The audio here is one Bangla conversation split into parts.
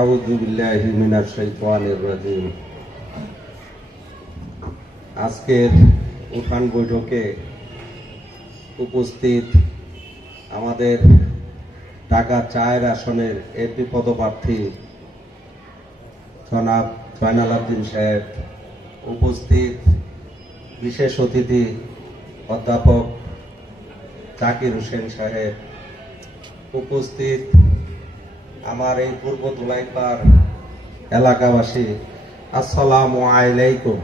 আউযু বিল্লাহি মিনাশ শাইতানির রাজিম। আজকের উঠান বৈঠকে উপস্থিত আমাদের ঢাকা ৪ আসনের এমপি পদপ্রার্থী জনাব জয়নাল আবদিন সাহেব, উপস্থিত বিশেষ অতিথি অধ্যাপক জাকির হোসেন সাহেব, উপস্থিত আমার এই পূর্ব ধুলাইপাড় এলাকাবাসী, আসসালামু আলাইকুম।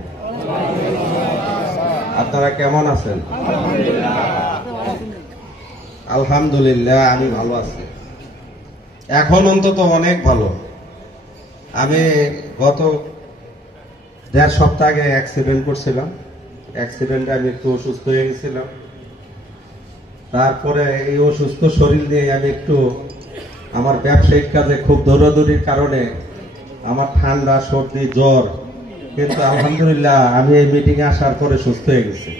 আপনারা কেমন আছেন? আলহামদুলিল্লাহ, আমি ভালো আছি। এখন অন্তত অনেক ভালো। আমি গত ১.৫ সপ্তাহ আগে অ্যাক্সিডেন্ট করছিলাম। অ্যাক্সিডেন্টে আমি একটু অসুস্থ হয়ে গেছিলাম। তারপরে এই অসুস্থ শরীর নিয়ে আমি একটু আমার ব্যবসায়িক কাজে খুব দৌড়াদৌড়ির কারণে আমার ঠান্ডা, সর্দি, জ্বর, কিন্তু আলহামদুলিল্লাহ আমি এই মিটিং এ আসার পরে সুস্থ হয়ে গেছি।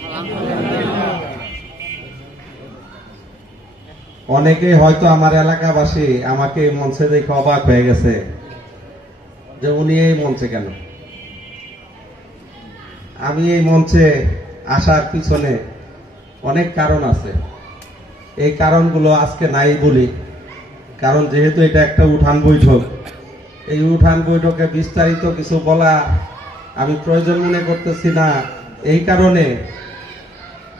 অনেকেই হয়তো আমার এলাকাবাসী আমাকে এই মঞ্চে দেখে অবাক হয়ে গেছে যে উনি এই মঞ্চে কেন। আমি এই মঞ্চে আসার পিছনে অনেক কারণ আছে। এই কারণগুলো আজকে নাই বলি, কারণ যেহেতু এটা একটা উঠান বৈঠক, এই উঠান বৈঠকে বিস্তারিত কিছু বলা আমি প্রয়োজন মনে করতেছি না, এই কারণে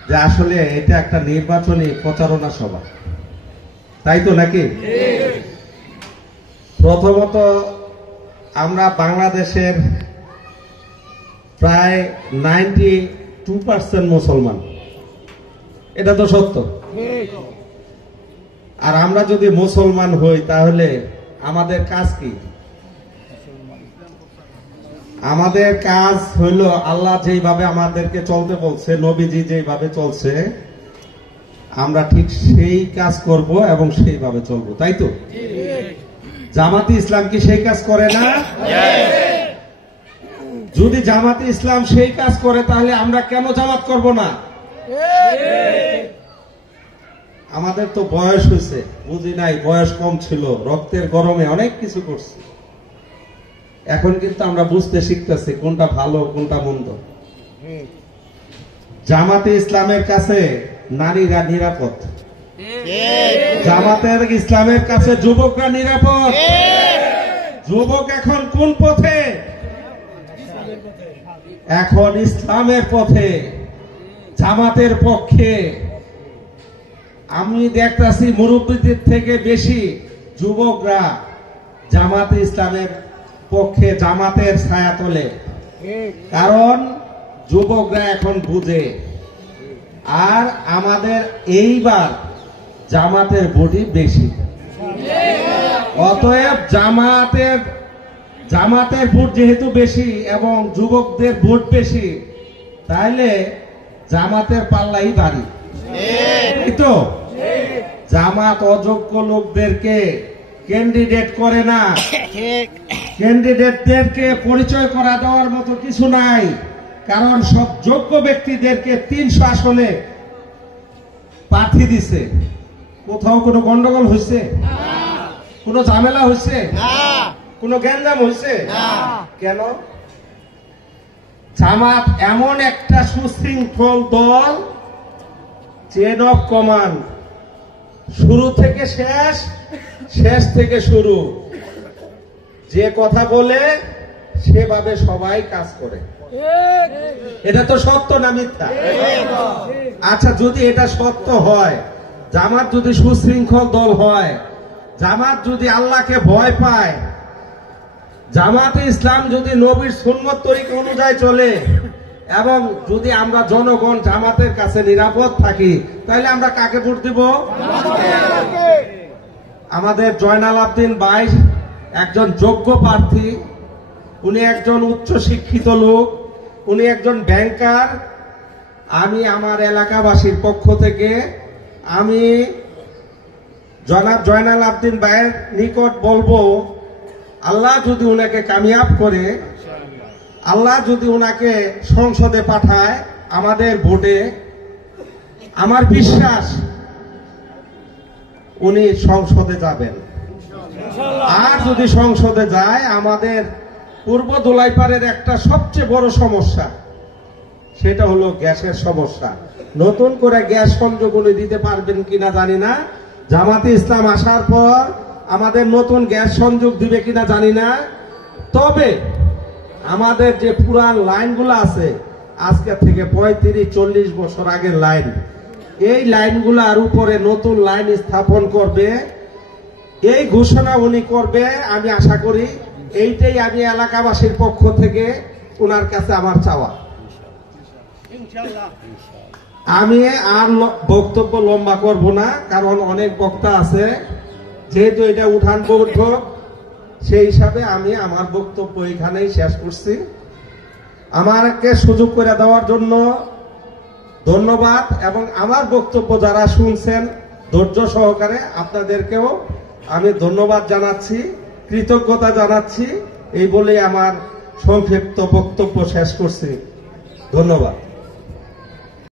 যে আসলে এটা একটা নির্বাচনী প্রচারণা সভা, তাই তো নাকি? প্রথমত আমরা বাংলাদেশের প্রায় 92% মুসলমান, এটা তো সত্য। আর আমরা যদি মুসলমান হই তাহলে আমাদের কাজ কি? আমাদের কাজ হইল আল্লাহ যেইভাবে আমাদেরকে চলতে বলছে, নবীজি যেইভাবে চলছে, আমরা ঠিক সেই কাজ করব এবং সেইভাবে চলবো, তাই তো? জামাতে ইসলাম কি সেই কাজ করে না? যদি জামাতে ইসলাম সেই কাজ করে তাহলে আমরা কেন জামাত করব না? আমাদের তো বয়স হয়েছে, বুঝি নাই, বয়স কম ছিল, রক্তের গরমে অনেক কিছু করছি। এখন কিন্তু আমরা বুঝতে শিখতেছি কোনটা ভালো কোনটা মন্দ। জামাতে ইসলামের কাছে নারীরা নিরাপদ, জামাতের ইসলামের কাছে যুবকরা নিরাপদ। যুবক এখন কোন পথে? এখন ইসলামের পথে, জামাতের পক্ষে। আমি দেখতেছি মুরব্বীদের থেকে বেশি যুবকরা জামাতে ইসলামের পক্ষে, জামাতের ছায়া তোলে, কারণ যুবকরা এখন বুঝে। আর আমাদের এইবার জামাতের ভোটই বেশি, অতএব জামাতের ভোট যেহেতু বেশি এবং যুবকদের ভোট বেশি, তাহলে জামাতের পাল্লাই ভারী, তাই তো? জামাত অযোগ্য লোকদেরকে ক্যান্ডিডেট করে না, ক্যান্ডিডেটদেরকে পরিচয় করা দেওয়ার মতো কিছু নাই, কারণ সব যোগ্য ব্যক্তিদেরকে 300 আসনে প্রার্থী দিছে। কোথাও কোনো গন্ডগোল হয়েছে? কোনো ঝামেলা হয়েছে? কোনো গ্যাঞ্জাম হয়েছে? কেন? জামাত এমন একটা সুশৃঙ্খল দল, চেন অফ কমান্ড, শুরু থেকে শেষ, শেষ থেকে শুরু, যে কথা বলে সেভাবে সবাই কাজ করে। এটা তো সত্য না মিথ্যা? আচ্ছা, যদি এটা সত্য হয়, জামাত যদি সুশৃঙ্খল দল হয়, জামাত যদি আল্লাহকে ভয় পায়, জামাতে ইসলাম যদি নবীর সুন্নত তরিকা অনুযায়ী চলে, এবং যদি আমরা জনগণ জামাতের কাছে নিরাপদ থাকি, তাহলে আমরা কাকে ভোট দিব? আমাদের জয়নাল আবদিন ভাই একজন যোগ্য প্রার্থী, উনি একজন উচ্চ শিক্ষিত লোক, উনি একজন ব্যাংকার। আমি আমার এলাকাবাসীর পক্ষ থেকে আমি জনাব জয়নাল আবদিন ভাইয়ের নিকট বলবো, আল্লাহ যদি উনাকে কামিয়াব করে, আল্লাহ যদি উনাকে সংসদে পাঠায় আমাদের ভোটে, আমার বিশ্বাস উনি সংসদে যাবেন। আর যদি সংসদে যায়, আমাদের পূর্ব দোলাইপাড়ের একটা সবচেয়ে বড় সমস্যা, সেটা হলো গ্যাসের সমস্যা। নতুন করে গ্যাস সংযোগগুলো দিতে পারবেন কিনা জানি না। জামাতে ইসলাম আসার পর আমাদের নতুন গ্যাস সংযোগ দিবে কিনা জানি না। তবে আমাদের যে পুরান লাইনগুলো আছে, আজকে থেকে 35-40 বছর আগের লাইন, এই লাইনগুলোর উপরে নতুন লাইন স্থাপন করবে, এই ঘোষণা উনি করবে। আমি আশা করি এইটাই আমি এলাকাবাসীর পক্ষ থেকে ওনার কাছে আমার চাওয়া। আমি আর বক্তব্য লম্বা করব না, কারণ অনেক বক্তা আছে। যেহেতু এটা উঠান বৈঠক, সেই হিসাবে আমি আমার বক্তব্য এখানেই শেষ করছি। আমাকে সুযোগ করে দেওয়ার জন্য ধন্যবাদ, এবং আমার বক্তব্য যারা শুনছেন ধৈর্য সহকারে, আপনাদেরকেও আমি ধন্যবাদ জানাচ্ছি, কৃতজ্ঞতা জানাচ্ছি। এই বলেই আমার সংক্ষিপ্ত বক্তব্য শেষ করছি। ধন্যবাদ।